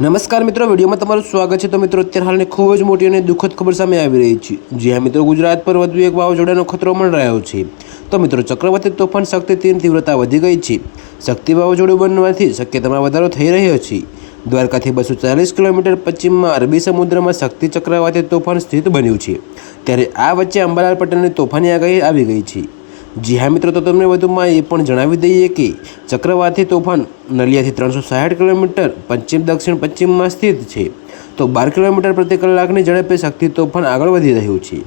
નમસ્કાર મિત્રો, વિડીયોમાં તમારું સ્વાગત છે. તો મિત્રો, અત્યારે હાલની ખૂબ જ મોટી અને દુઃખદ ખબર સામે આવી રહી છે. જ્યાં મિત્રો, ગુજરાત પર વધુ એક વાવાઝોડાનો ખતરો મળી રહ્યો છે. તો મિત્રો, ચક્રવાતી તોફાન શક્તિ તેની તીવ્રતા વધી ગઈ છે. શક્તિ વાવાઝોડું બનવાથી શક્યતામાં વધારો થઈ રહ્યો છે. દ્વારકાથી બસો ચાલીસ કિલોમીટર પશ્ચિમમાં અરબી સમુદ્રમાં શક્તિ ચક્રવાતી તોફાન સ્થિત બન્યું છે. ત્યારે આ વચ્ચે અંબાલાલ પટેલની તોફાની આગાહી આવી ગઈ છે. જી હા મિત્રો, તો તમને વધુમાં એ પણ જણાવી દઈએ કે ચક્રવાતી તોફાન નલિયાથી ત્રણસો સાઠ કિલોમીટર પશ્ચિમ, દક્ષિણ, પશ્ચિમમાં સ્થિત છે. તો બાર કિલોમીટર પ્રતિ કલાકની ઝડપે શક્તિ તોફાન આગળ વધી રહ્યું છે.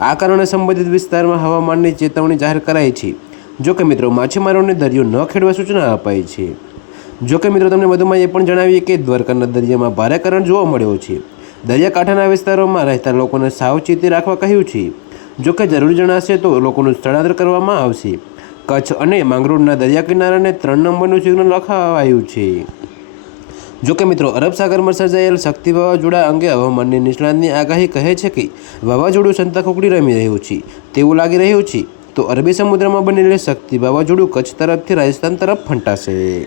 આ કારણે સંબંધિત વિસ્તારમાં હવામાનની ચેતવણી જાહેર કરાઈ છે. જો કે મિત્રો, માછીમારોને દરિયો ન ખેડવા સૂચના અપાઈ છે. જો કે મિત્રો, તમને વધુમાં એ પણ જણાવીએ કે દ્વારકાના દરિયામાં ભારે કરંટ જોવા મળ્યો છે. દરિયાકાંઠાના વિસ્તારોમાં રહેતા લોકોને સાવચેતી રાખવા કહ્યું છે. જો કે જરૂરી જણાશે તો લોકોનું સ્થળાંતર કરવામાં આવશે. કચ્છ અને માંગરોળના દરિયા કિનારાને ત્રણ નંબરનું સિગ્નલ લખાવાયું છે. જો કે મિત્રો, અરબ સાગરમાં સર્જાયેલ શક્તિ વાવાઝોડા અંગે હવામાનની નિષ્ણાતની આગાહી કહે છે કે, વાવાઝોડું સંતાકુકડી રમી રહ્યું છે. તેવું લાગી રહ્યું છે. તો અરબી સમુદ્રમાં બનેલી શક્તિ વાવાઝોડું કચ્છ તરફથી રાજસ્થાન તરફ ફંટાશે.